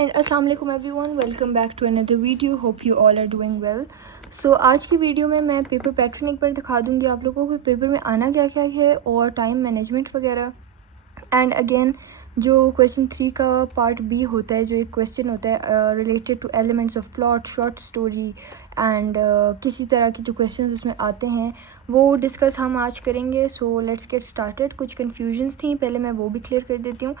And अस्सलाम वालेकुम everyone, welcome back to another video. Hope you all are doing well. So आज की video में मैं पेपर पैटर्न एक बार दिखा दूंगी आप लोगों को, पेपर में आना क्या क्या है और टाइम मैनेजमेंट वगैरह। एंड अगेन जो क्वेश्चन 3 का पार्ट बी होता है, जो एक क्वेश्चन होता है related two elements of plot, short story and किसी तरह के जो क्वेश्चंस उसमें आते हैं वो डिस्कस हम आज करेंगे। So let's get started. कुछ कन्फ्यूजन्स थी, पहले मैं वो भी क्लियर कर देती हूँ।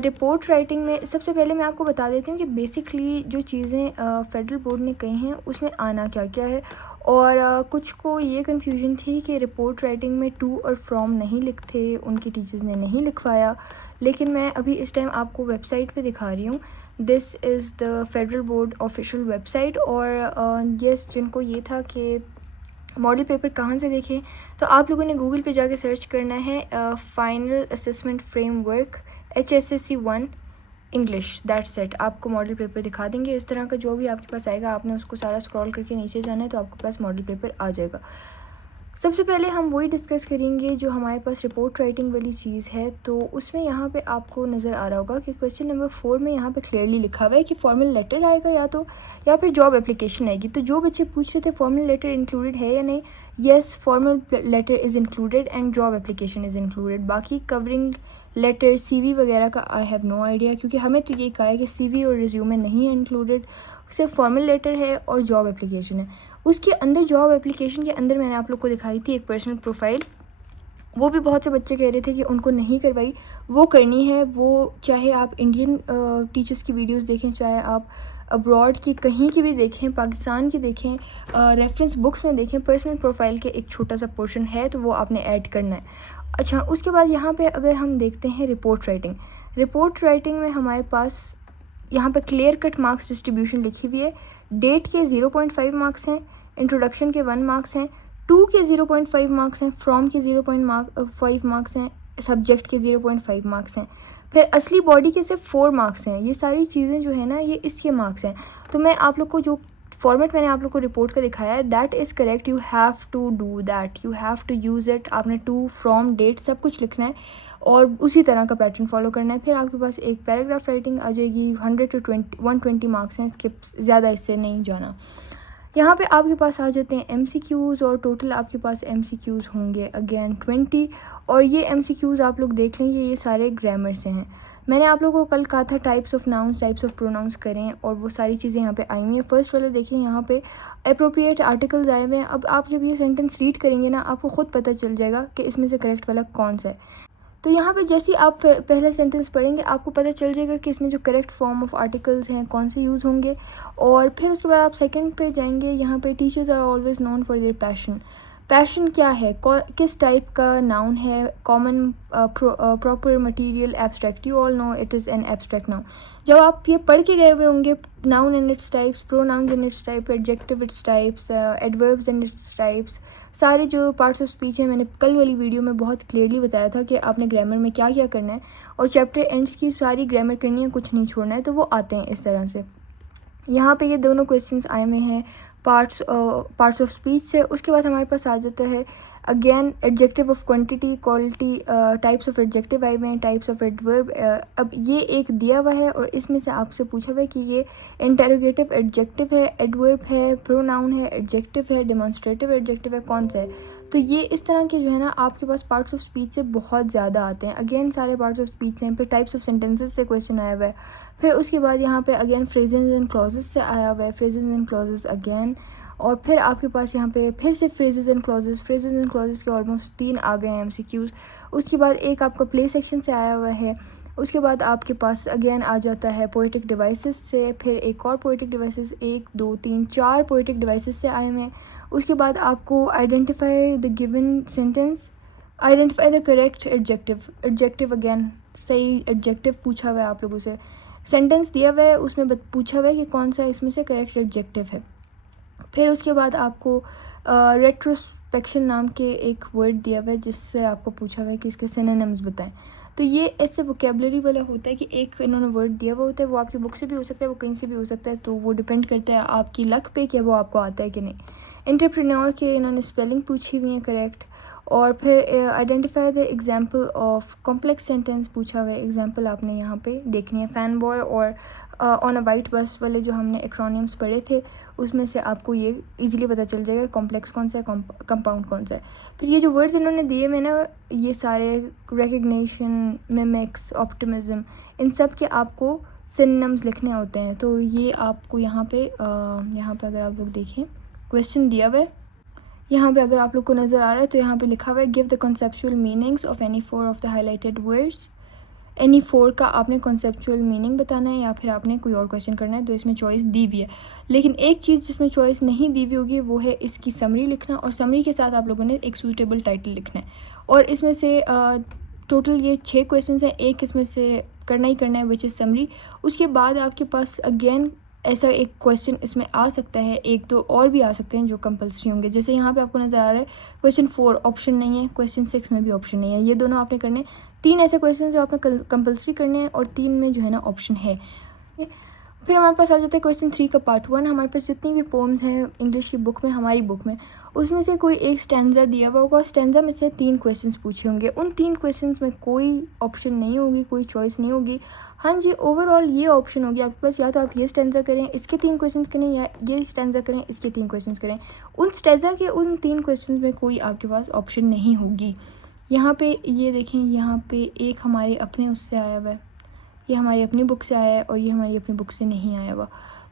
रिपोर्ट राइटिंग में सबसे पहले मैं आपको बता देती हूँ कि बेसिकली जो चीज़ें फेडरल बोर्ड ने कही हैं उसमें आना क्या क्या है। और कुछ को ये कन्फ्यूजन थी कि रिपोर्ट राइटिंग में टू और फ्रॉम नहीं लिखते, उनकी टीचर्स ने नहीं लिखवाया, लेकिन मैं अभी इस टाइम आपको वेबसाइट पे दिखा रही हूँ। This is the federal board official website. और यस, जिनको ये था कि मॉडल पेपर कहाँ से देखें, तो आप लोगों ने गूगल पे जाके सर्च करना है final assessment framework HSSC 1 English, that's it. आपको मॉडल पेपर दिखा देंगे इस तरह का, जो भी आपके पास आएगा आपने उसको सारा स्क्रॉल करके नीचे जाना है तो आपके पास मॉडल पेपर आ जाएगा। सबसे पहले हम वही डिस्कस करेंगे जो हमारे पास रिपोर्ट राइटिंग वाली चीज़ है। तो उसमें यहाँ पे आपको नज़र आ रहा होगा कि क्वेश्चन नंबर 4 में यहाँ पे क्लियरली लिखा हुआ है कि फॉर्मल लेटर आएगा या फिर जॉब एप्लीकेशन आएगी। तो जो बच्चे पूछ रहे थे फॉर्मल लेटर इंक्लूडेड है या नहीं, yes formal letter is included and job application is included. बाकी कवरिंग लेटर, CV वगैरह का आई हैव नो आइडिया, क्योंकि हमें तो ये कहा है कि CV और रिज्यूमे नहीं है इंक्लूडेड, सिर्फ फॉर्मल लेटर है और जॉब एप्लीकेशन है। उसके अंदर जॉब एप्लीकेशन के अंदर मैंने आप लोग को दिखाई थी एक पर्सनल प्रोफाइल, वो भी बहुत से बच्चे कह रहे थे कि उनको नहीं करवाई, वो करनी है। वो चाहे आप इंडियन टीचर्स की वीडियोस देखें, चाहे आप अब्रॉड की कहीं की भी देखें, पाकिस्तान की देखें, रेफरेंस बुक्स में देखें, पर्सनल प्रोफाइल के एक छोटा सा पोर्शन है तो वो आपने ऐड करना है। अच्छा, उसके बाद यहाँ पे अगर हम देखते हैं रिपोर्ट राइटिंग में हमारे पास यहाँ पे क्लियर कट मार्क्स डिस्ट्रीब्यूशन लिखी हुई है। डेट के 0.5 मार्क्स हैं, इंट्रोडक्शन के 1 मार्क्स हैं, टू के 0.5 मार्क्स हैं, फ्रॉम के 0.5 मार्क्स हैं, सब्जेक्ट के 0.5 मार्क्स हैं, फिर असली बॉडी के सिर्फ 4 मार्क्स हैं। ये सारी चीज़ें जो है ना, ये इसके मार्क्स हैं। तो मैं आप लोग को जो फॉर्मेट मैंने आप लोग को रिपोर्ट का दिखाया है, that is correct. You have to do that, you have to use it. आपने टू, फ्रॉम, डेट सब कुछ लिखना है और उसी तरह का पैटर्न फॉलो करना है। फिर आपके पास एक पैराग्राफ राइटिंग आ जाएगी। 100 to 120 मार्क्स हैं, इसके ज़्यादा इससे नहीं जाना। यहाँ पे आपके पास आ जाते हैं MCQs, और टोटल आपके पास MCQs होंगे अगेन 20। और ये MCQs आप लोग देख लेंगे, ये सारे ग्रामर से हैं। मैंने आप लोगों को कल कहा था types of nouns, types of pronouns करें, और वो सारी चीज़ें यहाँ पे आई हुई हैं। फर्स्ट वाले देखिए, यहाँ पे अप्रोप्रिएट आर्टिकल्स आए हुए हैं। अब आप जब ये सेंटेंस रीड करेंगे ना, आपको ख़ुद पता चल जाएगा कि इसमें से करेक्ट वाला कौन सा है। तो यहाँ पे जैसे ही आप पहला सेंटेंस पढ़ेंगे आपको पता चल जाएगा कि इसमें जो करेक्ट फॉर्म ऑफ आर्टिकल्स हैं कौन से यूज़ होंगे। और फिर उसके बाद आप सेकंड पे जाएंगे। यहाँ पे teachers are always known for their passion क्या है, किस टाइप का नाउन है, common, proper, material, abstract. You all know it is an abstract noun. जब आप ये पढ़ के गए हुए होंगे, noun in its types, pronoun in its type, adjective its types, adverbs in its types, सारे जो पार्ट्स ऑफ स्पीच हैं मैंने कल वाली वीडियो में बहुत क्लियरली बताया था कि आपने ग्रामर में क्या क्या करना है, और चैप्टर एंड्स की सारी ग्रामर करनी है, कुछ नहीं छोड़ना है। तो वो आते हैं इस तरह से। यहाँ पे ये दोनों क्वेश्चंस आए हुए हैं पार्ट्स ऑफ स्पीच से। उसके बाद हमारे पास आ जाता है again adjective of quantity, quality, types of adjective आए हुए हैं, टाइप्स ऑफ एडवर्ब। अब ये एक दिया हुआ है और इसमें से आपसे पूछा हुआ है कि ये इंटेरोगेटिव एडजेक्टिव है, एडवर्ब है, प्रोनाउन है, एडजेक्टिव है, डेमोन्स्ट्रेटिव एडजेक्टिव है, कौन सा है। तो ये इस तरह के जो है ना आपके पास पार्ट्स ऑफ स्पीच से बहुत ज़्यादा आते हैं। अगेन सारे पार्ट्स ऑफ स्पीच हैं। फिर टाइप्स ऑफ सेंटेंसेस से क्वेश्चन आया हुआ है। फिर उसके बाद यहाँ पे अगेन फ्रेजेस एंड क्लॉजेस से आया हुआ है, फ्रेजेस एंड क्लॉजेस अगेन। और फिर आपके पास यहाँ पे फिर से फ्रेजेस एंड क्लॉजेस के ऑलमोस्ट 3 आ गए हैं MCQs। उसके बाद एक आपका प्ले सेक्शन से आया हुआ है। उसके बाद आपके पास अगेन आ जाता है पोएटिक डिवाइसेस से। फिर एक और पोएटिक डिवाइसेस, 1 2 3 4 पोएटिक डिवाइसेस से आए हुए हैं। उसके बाद आपको identify the given sentence, identify the correct adjective again सही एडजेक्टिव पूछा हुआ है आप लोगों से। सेंटेंस दिया हुआ है, उसमें पूछा हुआ है कि कौन सा इसमें से करेक्ट एडजेक्टिव है। फिर उसके बाद आपको रेट्रोस्पेक्शन नाम के एक वर्ड दिया हुआ है, जिससे आपको पूछा हुआ है कि इसके सिनोनिम्स बताएं। तो ये ऐसे वोकेबलरी वाला होता है कि एक इन्होंने वर्ड दिया हुआ होता है, वो आपकी बुक से भी हो सकता है, वो कहीं से भी हो सकता है। तो वो डिपेंड करता है आपकी लक पे कि वो आपको आता है कि नहीं। एंटरप्रेन्योर के इन्होंने स्पेलिंग पूछी हुई है करेक्ट। और फिर identify the example of complex sentence पूछा हुआ है, एग्जांपल आपने यहाँ पे देखनी है। फैन बॉय और ऑन अ वाइट बस वाले जो हमने एक्रोनिम्स पढ़े थे उसमें से आपको ये इजीली पता चल जाएगा कॉम्प्लेक्स कौन सा है, कंपाउंड कौन सा है। फिर ये जो वर्ड्स इन्होंने दिए हुए ना, ये सारे रिकग्निशन, मिमिक्स, ऑप्टिमिज्म, इन सब के आपको सिनोनिम्स लिखने होते हैं। तो ये आपको यहाँ पे अगर आप लोग देखें क्वेश्चन दिया हुआ है, यहाँ पे अगर आप लोग को नज़र आ रहा है तो यहाँ पे लिखा हुआ है give the conceptual meanings of any 4 of the highlighted words. Any 4 का आपने कॉन्सेप्चुअल मीनिंग बताना है या फिर आपने कोई और क्वेश्चन करना है। तो इसमें चॉइस दी हुई है, लेकिन एक चीज़ जिसमें चॉइस नहीं दी हुई होगी वो है इसकी समरी लिखना, और समरी के साथ आप लोगों ने एक सूटेबल टाइटल लिखना है। और इसमें से टोटल ये 6 क्वेश्चन हैं, एक इसमें से करना ही करना है विच इज़ समरी। उसके बाद आपके पास अगेन ऐसा एक क्वेश्चन इसमें आ सकता है, एक दो और भी आ सकते हैं जो कंपलसरी होंगे। जैसे यहाँ पे आपको नज़र आ रहा है क्वेश्चन 4 ऑप्शन नहीं है, क्वेश्चन 6 में भी ऑप्शन नहीं है। ये दोनों आपने करने हैं। 3 ऐसे क्वेश्चन जो आपने कंपलसरी करने हैं और 3 में जो है ना ऑप्शन है। फिर हमारे पास आ जाता है क्वेश्चन 3 का पार्ट 1। हमारे पास जितनी भी पोम्स हैं इंग्लिश की बुक में, हमारी बुक में, उसमें से कोई एक स्टैंजा दिया हुआ होगा। स्टैंजा में से 3 क्वेश्चंस पूछे होंगे। उन 3 क्वेश्चंस में कोई ऑप्शन नहीं होगी, कोई चॉइस नहीं होगी। हाँ जी, ओवरऑल ये ऑप्शन होगी आपके पास, या तो आप ये स्टैंजा करें इसके 3 क्वेश्चंस करें, या ये स्टैंजा करें इसके 3 क्वेश्चंस करें। उन स्टैंजा के उन 3 क्वेश्चंस में कोई आपके पास ऑप्शन नहीं होगी। यहाँ पे ये देखें, यहाँ पे एक हमारे अपने उससे आया हुआ है, ये हमारी अपनी बुक से आया है, और ये हमारी अपनी बुक से नहीं आया हुआ।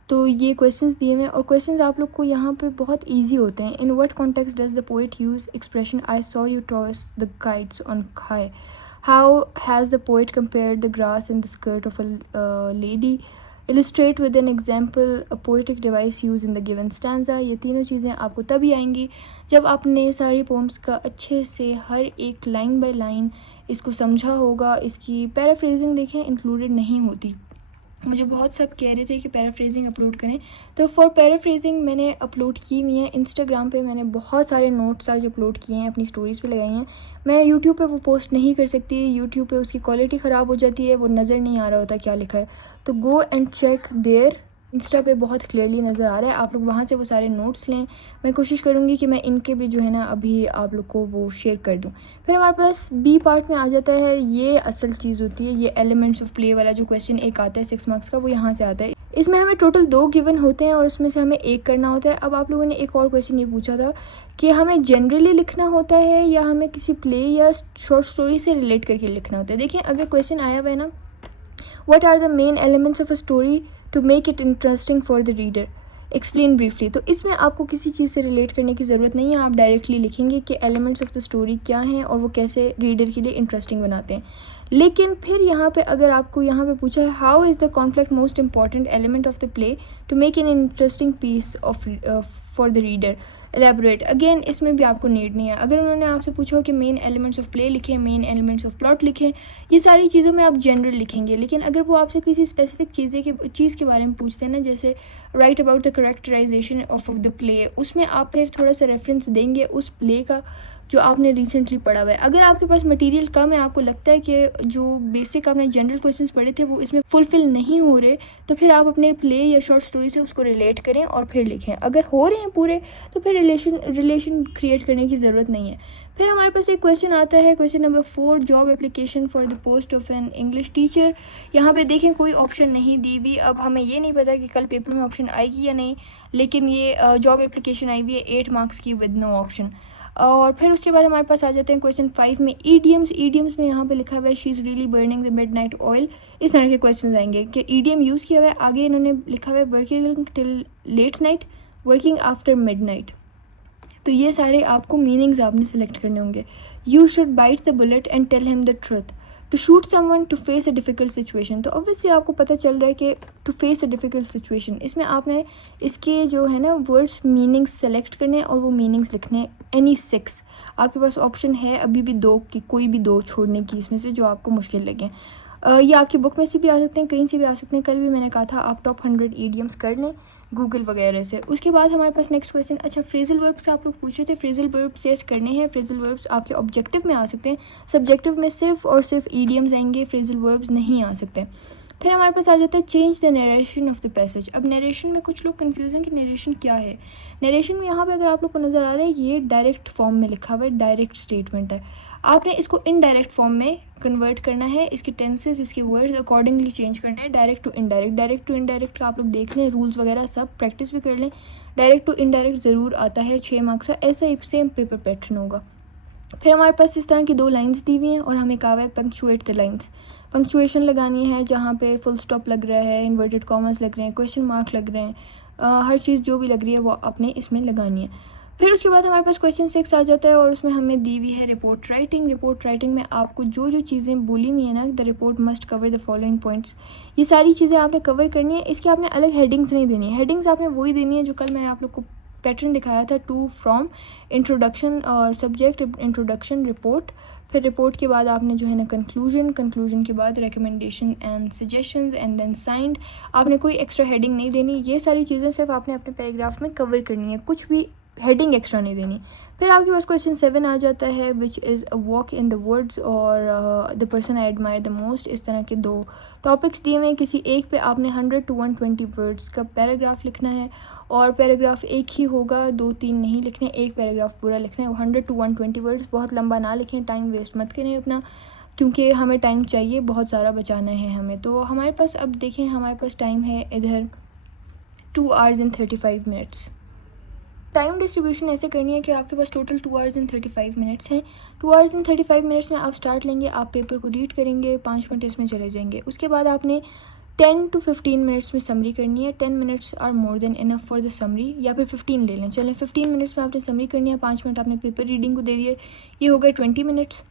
तो ये क्वेश्चंस दिए हुए हैं, और क्वेश्चंस आप लोग को यहाँ पे बहुत इजी होते हैं। In what context does the poet use expression I saw you toss the kites on high? How has the poet compared the grass in the skirt of a lady? Illustrate with an example a poetic device use in the given stanza. ये तीनों चीज़ें आपको तभी आएंगी जब आपने सारी poems का अच्छे से हर एक लाइन बाय लाइन इसको समझा होगा। इसकी पैराफ्रेजिंग देखें इंक्लूडेड नहीं होती। मुझे बहुत सब कह रहे थे कि पैराफ्रेजिंग अपलोड करें, तो फॉर पैराफ्रेजिंग मैंने अपलोड की हुई है इंस्टाग्राम पे। मैंने बहुत सारे नोट्स आज अपलोड किए हैं, अपनी स्टोरीज़ पे लगाई हैं। मैं यूट्यूब पे वो पोस्ट नहीं कर सकती, यूट्यूब पे उसकी क्वालिटी ख़राब हो जाती है, वो नज़र नहीं आ रहा होता क्या लिखा है। तो go and check there, insta पे बहुत क्लियरली नज़र आ रहा है, आप लोग वहाँ से वो सारे नोट्स लें। मैं कोशिश करूँगी कि मैं इनके भी जो है ना अभी आप लोग को वो शेयर कर दूँ। फिर हमारे पास बी पार्ट में आ जाता है, ये असल चीज़ होती है, ये एलिमेंट्स ऑफ प्ले वाला जो क्वेश्चन एक आता है 6 मार्क्स का, वो यहाँ से आता है। इसमें हमें टोटल 2 गिवन होते हैं और उसमें से हमें एक करना होता है। अब आप लोगों ने एक और क्वेश्चन ये पूछा था कि हमें जनरली लिखना होता है या हमें किसी प्ले या शॉर्ट स्टोरी से रिलेट करके लिखना होता है। देखिए अगर क्वेश्चन आया हुआ है ना, what are the main elements of a story to make it interesting for the reader, explain briefly, तो इसमें आपको किसी चीज़ से रिलेट करने की ज़रूरत नहीं है। आप डायरेक्टली लिखेंगे कि एलिमेंट्स ऑफ द स्टोरी क्या हैं और वो कैसे रीडर के लिए इंटरेस्टिंग बनाते हैं। लेकिन फिर यहाँ पे अगर आपको यहाँ पे पूछा है how is the conflict most important element of the play to make an interesting piece of for the reader, elaborate, again इसमें भी आपको नीड नहीं है। अगर उन्होंने आपसे पूछा हो कि मेन एलिमेंट्स ऑफ प्ले लिखें, मेन एलिमेंट्स ऑफ प्लॉट लिखें, ये सारी चीज़ों में आप जनरल लिखेंगे। लेकिन अगर वो आपसे किसी स्पेसिफिक चीज़ के बारे में पूछते हैं ना, जैसे write about the characterization of the play, उसमें आप फिर थोड़ा सा रेफरेंस देंगे उस प्ले का जो आपने रिसेंटली पढ़ा हुआ है। अगर आपके पास मटेरियल कम है, आपको लगता है कि जो बेसिक आपने जनरल क्वेश्चंस पढ़े थे वो इसमें फुलफिल नहीं हो रहे, तो फिर आप अपने प्ले या शॉर्ट स्टोरी से उसको रिलेट करें और फिर लिखें। अगर हो रहे हैं पूरे तो फिर रिलेशन क्रिएट करने की ज़रूरत नहीं है। फिर हमारे पास एक क्वेश्चन आता है, question number 4, job application for the post of an English teacher. यहाँ पे देखें कोई ऑप्शन नहीं दी हुई। अब हमें ये नहीं पता कि कल पेपर में ऑप्शन आएगी या नहीं, लेकिन ये जॉब एप्लीकेशन आई हुई है 8 मार्क्स की विद नो ऑप्शन। और फिर उसके बाद हमारे पास आ जाते हैं क्वेश्चन 5 में ईडियम्स में यहाँ पे लिखा हुआ है she is really burning the midnight oil. इस तरह के क्वेश्चन आएंगे कि ईडियम यूज़ किया हुआ है, आगे इन्होंने लिखा हुआ है working till late night, working after midnight. तो ये सारे आपको मीनिंग्स आपने सेलेक्ट करने होंगे। You should bite the bullet and tell him the truth, to shoot someone, to face a difficult situation. तो ऑब्वियसली आपको पता चल रहा है कि to face a difficult situation, इसमें आपने इसके जो है ना वर्ड्स मीनिंग्स सेलेक्ट करने और वो मीनिंग्स लिखने। एनी 6 आपके पास ऑप्शन है अभी भी 2 की, कोई भी 2 छोड़ने की इसमें से जो आपको मुश्किल लगे। ये आपकी बुक में से भी आ सकते हैं, कहीं से भी आ सकते हैं। कल भी मैंने कहा था आप टॉप 100 ईडियम्स कर लें गूगल वगैरह से। उसके बाद हमारे पास नेक्स्ट क्वेश्चन, अच्छा फ्रेजल वर्ब्स आप लोग पूछ रहे थे, फ्रेजल वर्ब्स चेस करने हैं। फ्रेजल वर्ब्स आपके ऑब्जेक्टिव में आ सकते हैं, सब्जेक्टिव में सिर्फ और सिर्फ ईडियम्स आएंगे, फ्रेजल वर्ब्स नहीं आ सकते। फिर हमारे पास आ जाता है change the narration of the passage. अब नरेशन में कुछ लोग कंफ्यूज हैं कि नरेशन क्या है। नरेशन में यहाँ पे अगर आप लोग को नज़र आ रहा है ये डायरेक्ट फॉर्म में लिखा हुआ है, डायरेक्ट स्टेटमेंट है। आपने इसको इनडायरेक्ट फॉर्म में कन्वर्ट करना है, इसके टेंसेस इसके वर्ड्स अकॉर्डिंगली चेंज करना है, direct to indirect. Direct to indirect का आप लोग देख लें, रूल्स वगैरह सब प्रैक्टिस भी कर लें। डायरेक्ट टू इनडायरेक्ट ज़रूर आता है 6 मार्क्स का, ऐसा ही सेम पेपर पैटर्न होगा। फिर हमारे पास इस तरह की 2 लाइंस दी हुई हैं और हमें कहा हुआ है पंक्चुएट द लाइंस। पंक्चुएशन लगानी है जहाँ पे फुल स्टॉप लग रहा है, इन्वर्टेड कॉमर्स लग रहे हैं, क्वेश्चन मार्क लग रहे हैं, हर चीज़ जो भी लग रही है वो आपने इसमें लगानी है। फिर उसके बाद हमारे पास क्वेश्चन 6 आ जाता है और उसमें हमें दी हुई है रिपोर्ट राइटिंग। रिपोर्ट राइटिंग में आपको जो जो चीज़ें बोली हुई है ना, the report must cover the following points, ये सारी चीज़ें आपने कवर करनी है। इसकी आपने अलग हेडिंग्स नहीं देनी है, हेडिंग्स आपने वही देनी है जो कल मैंने आप लोग को पैटर्न दिखाया था, टू फ्रॉम, इंट्रोडक्शन और सब्जेक्ट, इंट्रोडक्शन, रिपोर्ट। फिर रिपोर्ट के बाद आपने जो है ना कंक्लूजन, कंक्लूजन के बाद recommendation and suggestions and then signed. आपने कोई एक्स्ट्रा हेडिंग नहीं देनी, ये सारी चीज़ें सिर्फ आपने अपने पैराग्राफ में कवर करनी है, कुछ भी हेडिंग एक्स्ट्रा नहीं देनी। फिर आपके पास क्वेश्चन 7 आ जाता है which is a walk in the words और the person I admire the most. इस तरह के 2 टॉपिक्स दिए हुए हैं, किसी एक पे आपने 100 to 120 वर्ड्स का पैराग्राफ लिखना है और पैराग्राफ एक ही होगा, 2-3 नहीं लिखने, एक पैराग्राफ पूरा लिखना है। 100 to 120 वर्ड्स, बहुत लंबा ना लिखें, टाइम वेस्ट मत करें अपना, क्योंकि हमें टाइम चाहिए, बहुत सारा बचाना है हमें। तो हमारे पास अब देखें, हमारे पास टाइम है इधर 2 hours and 35 minutes। Time distribution ऐसे करनी है कि आपके पास टोटल 2 hours and 35 minutes हैं। 2 hours and 35 minutes में आप स्टार्ट लेंगे, आप पेपर को रीड करेंगे, 5 मिनट इसमें चले जाएंगे। उसके बाद आपने 10 to 15 मिनट्स में समरी करनी है। 10 minutes are more than enough for the summary, या फिर 15 ले लें, चलें 15 मिनट्स में आपने समरी करनी है, 5 मिनट आपने पेपर रीडिंग को दे दिए, ये हो गए 20 मिनट्स।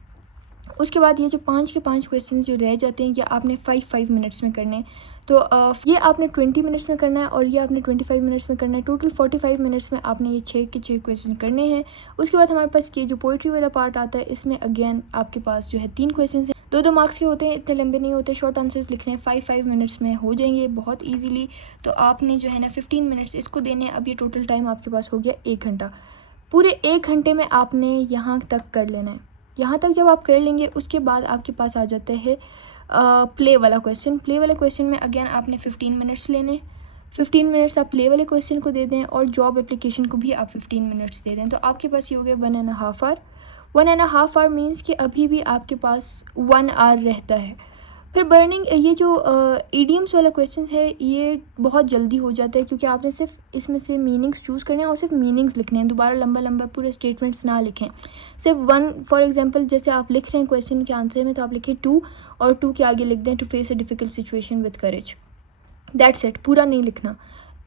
उसके बाद ये जो 5 के 5 क्वेश्चन जो रह जाते हैं ये आपने 5 मिनट्स में करने हैं। तो ये आपने 20 मिनट्स में करना है और ये आपने 25 मिनट्स में करना है। टोटल 45 मिनट्स में आपने ये 6 के 6 क्वेश्चन करने हैं। उसके बाद हमारे पास ये जो पोइट्री वाला पार्ट आता है, इसमें अगेन आपके पास जो है 3 क्वेश्चन हैं, 2-2 मार्क्स के होते हैं, इतने लंबे नहीं होते, शॉर्ट आंसर्स लिखने हैं, 5 मिनट्स में हो जाएंगे बहुत ईजीली। तो आपने जो है ना 15 मिनट्स इसको देने हैं। अब ये टोटल टाइम आपके पास हो गया 1 घंटा। पूरे 1 घंटे में आपने यहाँ तक कर लेना है। यहाँ तक जब आप कर लेंगे उसके बाद आपके पास आ जाता है प्ले वाला क्वेश्चन। प्ले वाले क्वेश्चन में अगेन आपने 15 मिनट्स लेने, 15 मिनट्स आप प्ले वाले क्वेश्चन को दे दें और जॉब एप्लीकेशन को भी आप 15 मिनट्स दे दें। तो आपके पास ये हो गया 1.5 आवर। 1.5 आवर मीन्स कि अभी भी आपके पास 1 आवर रहता है। फिर बर्निंग, ये जो ईडियम्स वाला क्वेश्चन है ये बहुत जल्दी हो जाता है, क्योंकि आपने सिर्फ इसमें से मीनिंग्स चूज़ करने हैं और सिर्फ मीनिंग्स लिखने हैं, दोबारा लंबा लंबा पूरे स्टेटमेंट्स ना लिखें। सिर्फ 1, फॉर एग्जांपल जैसे आप लिख रहे हैं क्वेश्चन के आंसर में, तो आप लिखें 2 और 2 के आगे लिख दें to face a difficult situation with courage, that's it, पूरा नहीं लिखना।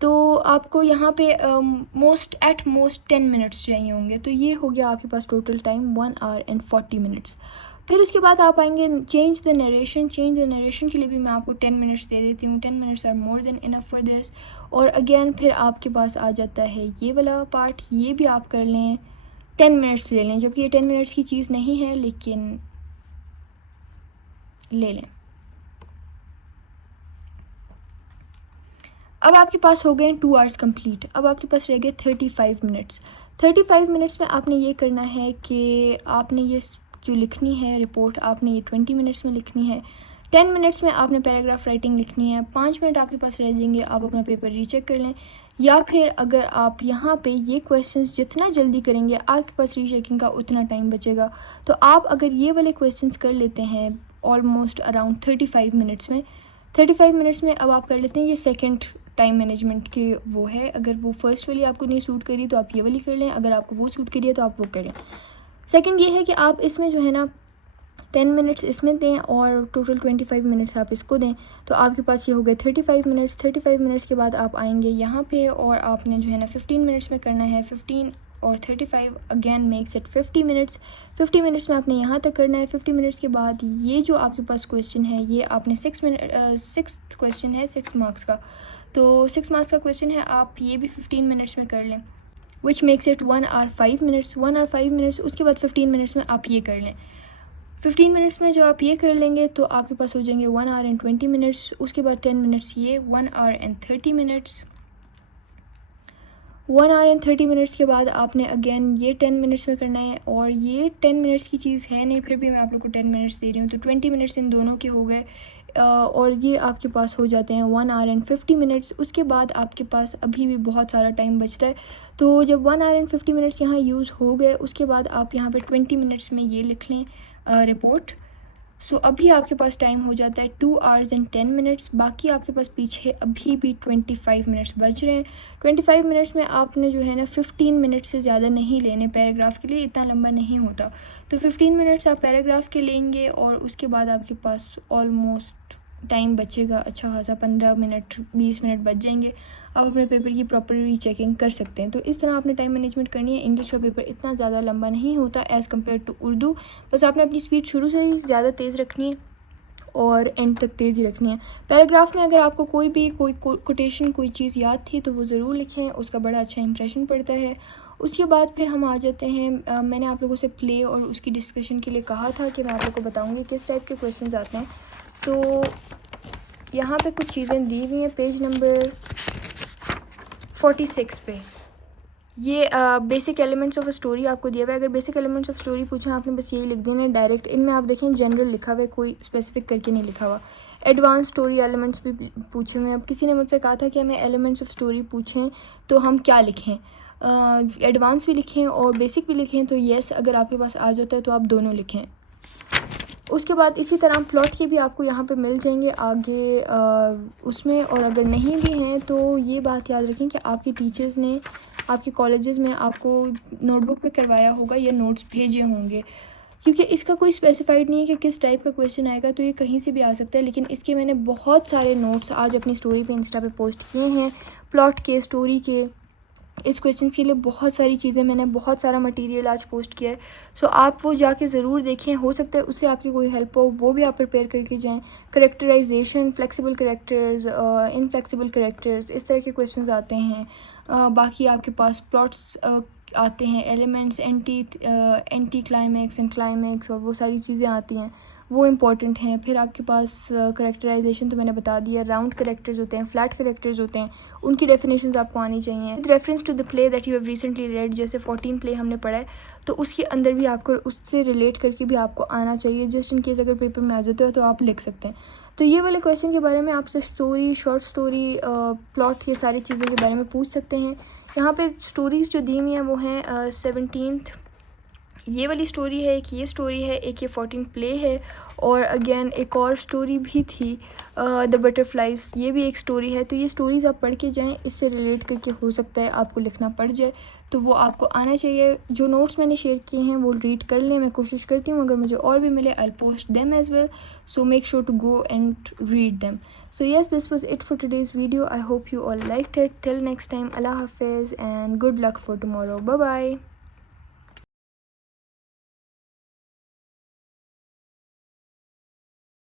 तो आपको यहाँ पे एट मोस्ट 10 मिनट्स चाहिए होंगे। तो ये हो गया आपके पास total time 1 hour and 40 minutes। फिर उसके बाद आप आएंगे change the narration. Change the narration के लिए भी मैं आपको 10 मिनट्स दे देती हूँ, 10 minutes are more than enough for this. और अगेन फिर आपके पास आ जाता है ये वाला पार्ट, ये भी आप कर लें, 10 मिनट्स ले लें, जबकि ये 10 मिनट्स की चीज़ नहीं है लेकिन ले लें। अब आपके पास हो गए 2 hours कंप्लीट। अब आपके पास रह गए 35 मिनट्स। 35 मिनट्स में आपने ये करना है कि आपने ये जो लिखनी है रिपोर्ट, आपने ये 20 मिनट्स में लिखनी है। 10 मिनट्स में आपने पैराग्राफ राइटिंग लिखनी है। 5 मिनट आपके पास रह जाएंगे, आप अपना पेपर रीचेक कर लें। या फिर अगर आप यहाँ पे ये क्वेश्चंस जितना जल्दी करेंगे आपके पास रीचेकिंग का उतना टाइम बचेगा। तो आप अगर ये वाले क्वेश्चंस कर लेते हैं ऑलमोस्ट अराउंड 35 मिनट्स में, 35 मिनट्स में अब आप कर लेते हैं ये सेकेंड टाइम मैनेजमेंट के वो है। अगर वो फर्स्ट वाली आपको नहीं सूट करी तो आप ये वाली कर लें, अगर आपको वो सूट करी है तो आप वो कर लें। सेकंड ये है कि आप इसमें जो है ना 10 मिनट्स इसमें दें और टोटल 25 मिनट्स आप इसको दें। तो आपके पास ये हो गए 35 मिनट्स। 35 मिनट्स के बाद आप आएंगे यहाँ पे और आपने जो है ना 15 मिनट्स में करना है। 15 और 35 again makes it 50 minutes. 50 minutes में आपने यहाँ तक करना है। 50 मिनट्स के बाद ये जो आपके पास क्वेश्चन है ये आपने 6 क्वेश्चन है 6 मार्क्स का, तो 6 मार्क्स का क्वेश्चन है, आप ये भी 15 मिनट्स में कर लें, which makes it 1 hour 5 minutes। 1 hour 5 minutes। उसके बाद 15 मिनट्स में आप ये कर लें। 15 मिनट्स में जो आप ये कर लेंगे तो आपके पास हो जाएंगे 1 hour and 20 minutes। उसके बाद 10 मिनट्स ये 1 hour and 30 minutes। 1 hour and 30 minutes के बाद आपने अगेन ये 10 मिनट्स में करना है और ये 10 मिनट्स की चीज़ है नहीं, फिर भी मैं आप लोग को 10 मिनट्स दे रही हूँ। तो 20 मिनट्स इन दोनों के हो गए। और ये आपके पास हो जाते हैं 1 आवर एंड 50 मिनट्स। उसके बाद आपके पास अभी भी बहुत सारा टाइम बचता है। तो जब 1 आवर एंड 50 मिनट्स यहाँ यूज़ हो गए, उसके बाद आप यहाँ पे 20 मिनट्स में ये लिख लें रिपोर्ट। सो अभी आपके पास टाइम हो जाता है 2 आवर्स एंड 10 मिनट्स। बाकी आपके पास पीछे अभी भी 25 मिनट्स बच रहे हैं। 25 मिनट्स में आपने जो है ना 15 मिनट से ज़्यादा नहीं लेने पैराग्राफ के लिए, इतना लंबा नहीं होता। तो 15 मिनट्स आप पैराग्राफ के लेंगे और उसके बाद आपके पास ऑलमोस्ट टाइम बचेगा अच्छा खासा, 15 मिनट 20 मिनट बच जाएंगे। आप अपने पेपर की प्रॉपर चेकिंग कर सकते हैं। तो इस तरह आपने टाइम मैनेजमेंट करनी है। इंग्लिश का पेपर इतना ज़्यादा लंबा नहीं होता एज़ कम्पेयर टू उर्दू। बस आपने अपनी स्पीड शुरू से ही ज़्यादा तेज़ रखनी है और एंड तक तेज़ ही रखनी है। पैराग्राफ में अगर आपको कोई भी कोई कोटेशन कोई चीज़ याद थी तो वो ज़रूर लिखें, उसका बड़ा अच्छा इंप्रेशन पड़ता है। उसके बाद फिर हम आ जाते हैं, मैंने आप लोगों से प्ले और उसकी डिस्कशन के लिए कहा था कि मैं आप लोगों को बताऊँगी किस टाइप के क्वेश्चन आते हैं। तो यहाँ पे कुछ चीज़ें दी हुई हैं पेज नंबर 46 पे। ये basic elements of a story आपको दिया हुआ है। अगर बेसिक एलिमेंट्स ऑफ स्टोरी पूछा आपने बस यही लिख देना है डायरेक्ट। इनमें आप देखें जनरल लिखा हुआ है, कोई स्पेसिफिक करके नहीं लिखा हुआ। एडवांस स्टोरी एलिमेंट्स भी पूछे हुए हैं। अब किसी ने मुझसे कहा था कि हमें एलिमेंट्स ऑफ स्टोरी पूछें तो हम क्या लिखें, एडवांस भी लिखें और बेसिक भी लिखें। तो येस, अगर आपके पास आ जाता है तो आप दोनों लिखें। उसके बाद इसी तरह प्लॉट के भी आपको यहाँ पे मिल जाएंगे आगे उसमें। और अगर नहीं भी हैं तो ये बात याद रखें कि आपके टीचर्स ने आपके कॉलेजेस में आपको नोटबुक पे करवाया होगा या नोट्स भेजे होंगे, क्योंकि इसका कोई स्पेसिफाइड नहीं है कि किस टाइप का क्वेश्चन आएगा। तो ये कहीं से भी आ सकता है। लेकिन इसके मैंने बहुत सारे नोट्स आज अपनी स्टोरी पे इंस्टा पे पोस्ट किए हैं, प्लॉट के, स्टोरी के। इस क्वेश्चन के लिए बहुत सारी चीज़ें, मैंने बहुत सारा मटेरियल आज पोस्ट किया है। सो आप वो जाके ज़रूर देखें, हो सकता है उससे आपकी कोई हेल्प हो, वो भी आप प्रिपेयर करके जाएं। Characterization, flexible characters, inflexible characters, इस तरह के क्वेश्चंस आते हैं। बाकी आपके पास प्लॉट्स आते हैं, elements, anti climax and climax, और वो सारी चीज़ें आती हैं, वो इम्पॉर्टेंट हैं। फिर आपके पास करेक्टराइजेशन तो मैंने बता दिया। राउंड करेक्टर्स होते हैं, फ्लैट करेक्टर्स होते हैं, उनकी डेफिनेशंस आपको आनी चाहिए। With reference to the play that you have recently read, जैसे 14 प्ले हमने पढ़ा है तो उसके अंदर भी आपको उससे रिलेट करके भी आपको आना चाहिए। जस्ट इन केस अगर पेपर में आ जाते हो तो आप लिख सकते हैं। तो ये वाले क्वेश्चन के बारे में आपसे स्टोरी, शॉर्ट स्टोरी, प्लॉट, ये सारी चीज़ों के बारे में पूछ सकते हैं। यहाँ पे स्टोरीज़ जो दी हुई हैं वो हैं 17th ये वाली स्टोरी है, एक ये स्टोरी है, एक ये 14 प्ले है, और अगेन एक और स्टोरी भी थी द बटरफ्लाइज, ये भी एक स्टोरी है। तो ये स्टोरीज़ आप पढ़ के जाएं, इससे रिलेट करके हो सकता है आपको लिखना पड़ जाए, तो वो आपको आना चाहिए। जो नोट्स मैंने शेयर किए हैं वो रीड कर लें, मैं कोशिश करती हूँ अगर मुझे और भी मिले I will post them as well, so make sure to go and read them. So yes, this was it for today's video. I hope you all liked it. Till next time, Allah Hafiz and good luck for tomorrow. Bye bye.